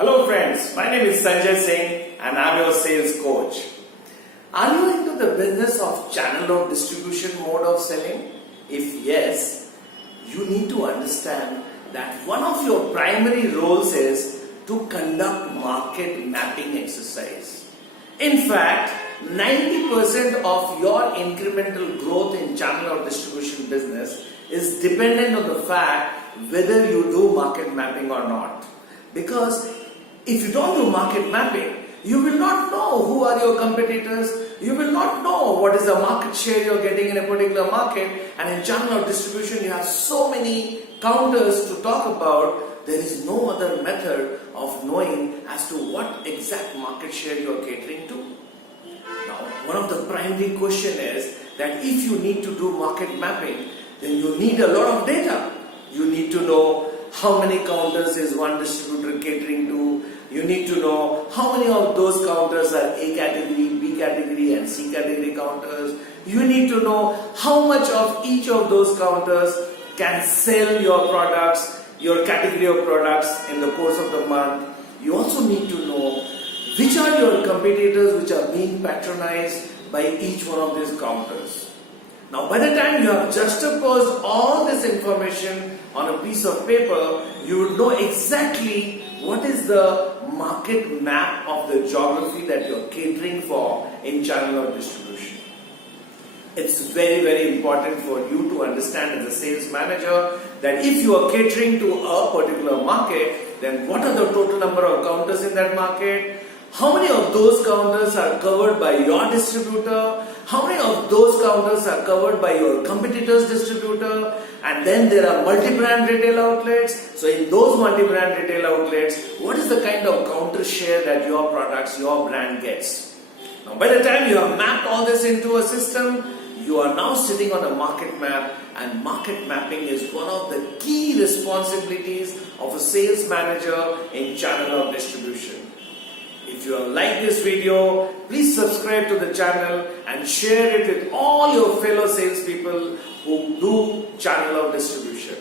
Hello friends, my name is Sanjay Singh and I'm your sales coach. Are you into the business of channel of distribution mode of selling? If yes, you need to understand that one of your primary roles is to conduct market mapping exercise. In fact, 90% of your incremental growth in channel or distribution business is dependent on the fact whether you do market mapping or not. Because if you don't do market mapping, you will not know who are your competitors, you will not know what is the market share you're getting in a particular market, and in channel or distribution you have so many counters to talk about, there is no other method of knowing as to what exact market share you're catering to. Now, one of the primary question is that if you need to do market mapping, then you need a lot of data. You need to know how many counters is one distributor catering to. You need to know how many of those counters are A category, B category and C category counters. You need to know how much of each of those counters can sell your products, your category of products in the course of the month. You also need to know which are your competitors which are being patronized by each one of these counters. Now, by the time you have juxtaposed all this information on a piece of paper, you would know exactly what is the market map of the geography that you're catering for in channel or distribution. It's very, very important for you to understand as a sales manager that if you are catering to a particular market, then what are the total number of counters in that market? How many of those counters are covered by your distributor? How many of those counters are covered by your competitor's distributor? And then there are multi-brand retail outlets. So in those multi-brand retail outlets, what is the kind of counter share that your products, your brand gets? Now, by the time you have mapped all this into a system, you are now sitting on a market map, and market mapping is one of the key responsibilities of a sales manager in channel or distribution. If you have liked this video, please subscribe to the channel and share it with all your fellow salespeople who do channel or distribution.